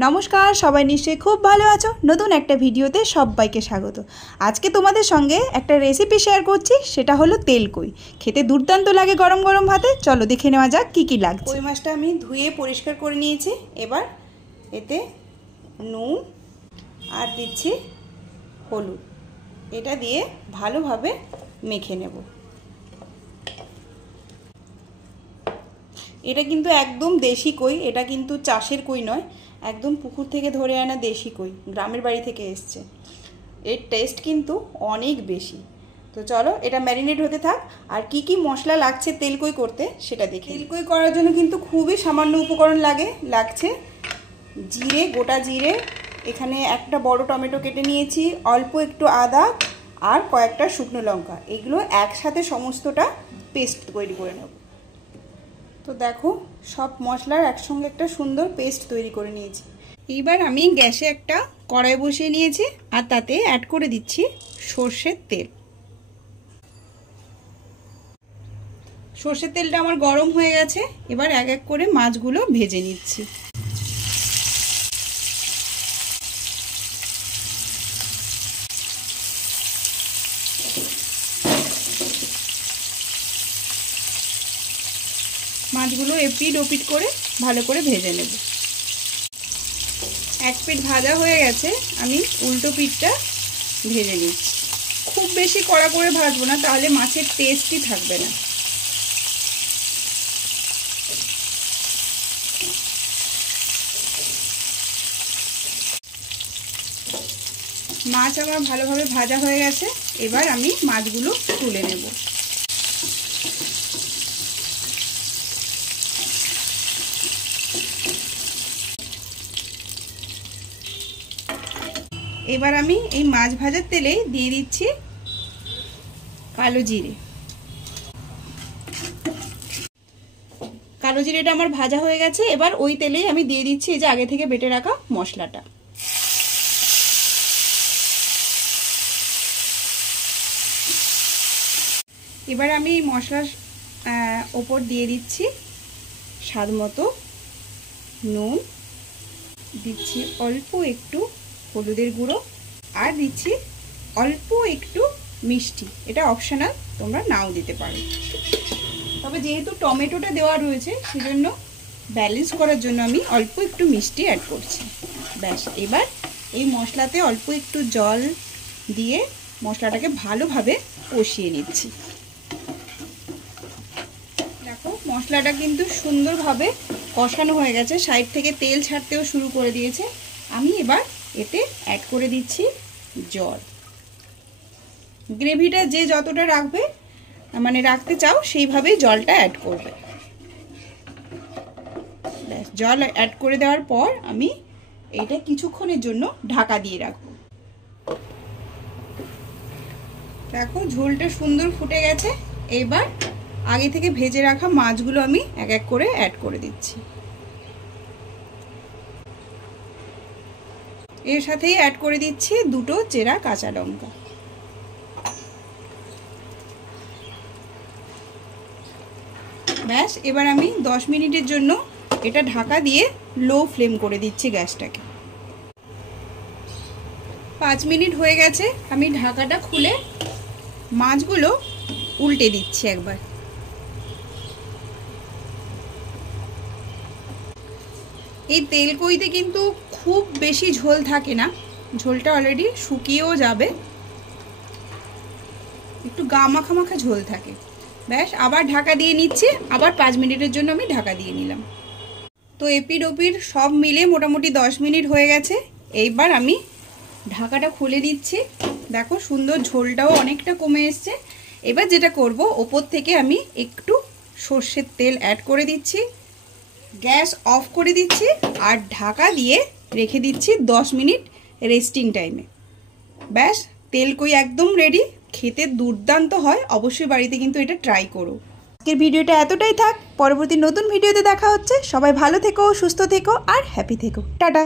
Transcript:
नमस्कार सबाई निश्चय खूब भालो आछो। नतून एक भिडियोते सबाइके स्वागत। आज के तोमादेर संगे एक रेसिपि शेयर करछि, सेटा हलो तेलकई। खेते दुर्दान्त लागे गरम गरम भाते। चलो देखे नेওয়া যাক কি কি लागছে। কই মাছটা আমি ধুয়ে পরিষ্কার করে নিয়েছি। এবার এতে নুন আর দিচ্ছি হলুদ, এটা দিয়ে ভালোভাবে মেখে নেব। এটা কিন্তু একদম দেশি কই, এটা কিন্তু চাষের কই নয়, একদম পুকুর থেকে ধরে আনা দেশি কই, গ্রামের বাড়ি থেকে এসছে। এর টেস্ট কিন্তু অনেক বেশি। তো চলো এটা ম্যারিনেট হতে থাক। আর কি কি মশলা লাগছে তেলকই করতে সেটা দেখি। তেলকই করার জন্য কিন্তু খুবই সামান্য উপকরণ লাগছে জিরে, গোটা জিরে, এখানে একটা বড় টমেটো কেটে নিয়েছি, অল্প একটু আদা আর কয়েকটা শুকনো লঙ্কা। এগুলো একসাথে সমস্তটা পেস্ট তৈরি করে নেব। তো দেখো সব মশলার একসঙ্গে একটা সুন্দর পেস্ট তৈরি করে নিয়েছি। এইবার আমি গ্যাসে একটা কড়াই বসিয়ে নিয়েছি আর তাতে অ্যাড করে দিচ্ছি সরষের তেল। সরষের তেলটা আমার গরম হয়ে গেছে। এবার এক এক করে মাছগুলো ভেজে নিচ্ছি। মাছগুলো এপিট ওপিট করে ভালো করে ভেজে নেব। এক পিঠ ভাজা হয়ে গেছে, আমি উল্টো পিঠটা ভেজে নিচ্ছি। খুব বেশি কড়া করে ভাজবো না, তাহলে মাছের টেস্টই থাকবে না। মাছ আমার ভালোভাবে ভাজা হয়ে গেছে। এবার আমি মাছগুলো তুলে নেব। এবার আমি এই মাছ ভাজার তেলে দিয়ে দিচ্ছি কালো জিরে। কালো জিরেটা আমার ভাজা হয়ে গেছে। এবার ওই তেলেই আমি দিয়ে দিচ্ছি এই যে আগে থেকে বেটে রাখা মশলাটা। এবার আমি এই মশলার ওপর দিয়ে দিচ্ছি স্বাদ মতো নুন, দিচ্ছি অল্প একটু হলুদের গুঁড়ো আর দিচ্ছি অল্প একটু মিষ্টি। এটা অপশনাল, তোমরা নাও দিতে পারো। তবে যেহেতু টমেটোটা দেওয়া রয়েছে সেজন্য ব্যালেন্স করার জন্য আমি অল্প একটু মিষ্টি অ্যাড করছি। ব্যাস, এবার এই মশলাতে অল্প একটু জল দিয়ে মশলাটাকে ভালোভাবে কষিয়ে নিচ্ছি। দেখো মশলাটা কিন্তু সুন্দরভাবে কষানো হয়ে গেছে, সাইড থেকে তেল ছাড়তেও শুরু করে দিয়েছে। আমি এবার এতে অ্যাড করে দিচ্ছি জল। গ্রেভিটা যে যতটা রাখবে মানে রাখতে চাও সেইভাবেই জলটা অ্যাড করবে। ব্যাস, জল অ্যাড করে দেওয়ার পর আমি এটা কিছুক্ষণের জন্য ঢাকা দিয়ে রাখবো। দেখো ঝোলটা সুন্দর ফুটে গেছে। এবার আগে থেকে ভেজে রাখা মাছগুলো আমি এক এক করে অ্যাড করে দিচ্ছি। এর সাথেই অ্যাড করে দিচ্ছি দুটো চেরা কাঁচা লঙ্কা। ব্যাস, এবার আমি 10 মিনিটের জন্য এটা ঢাকা দিয়ে লো ফ্লেম করে দিচ্ছি গ্যাসটাকে। 5 মিনিট হয়ে গেছে। আমি ঢাকাটা খুলে মাছগুলো উল্টে দিচ্ছি একবার। এই তেলকইতে কিন্তু খুব বেশি ঝোল থাকে না, ঝোলটা অলরেডি শুকিয়েও যাবে, একটু গা মাখা মাখা ঝোল থাকে। ব্যাস, আবার ঢাকা দিয়ে নিচ্ছি। আবার 5 মিনিটের জন্য আমি ঢাকা দিয়ে নিলাম। তো এপিড ওপিড সব মিলে মোটামুটি 10 মিনিট হয়ে গেছে। এইবার আমি ঢাকাটা খুলে দিচ্ছি। দেখো সুন্দর ঝোলটাও অনেকটা কমে এসছে। এবার যেটা করব, ওপর থেকে আমি একটু সর্ষের তেল অ্যাড করে দিচ্ছি, গ্যাস অফ করে দিচ্ছি আর ঢাকা দিয়ে রেখে দিচ্ছি 10 মিনিট রেস্টিং টাইমে। ব্যাস, তেলকই একদম রেডি। খেতে দুর্দান্ত হয়, অবশ্যই বাড়িতে কিন্তু এটা ট্রাই করো। আজকের ভিডিওটা এতটাই থাক, পরবর্তী নতুন ভিডিওতে দেখা হচ্ছে। সবাই ভালো থেকো, সুস্থ থেকো আর হ্যাপি থেকো। টাটা।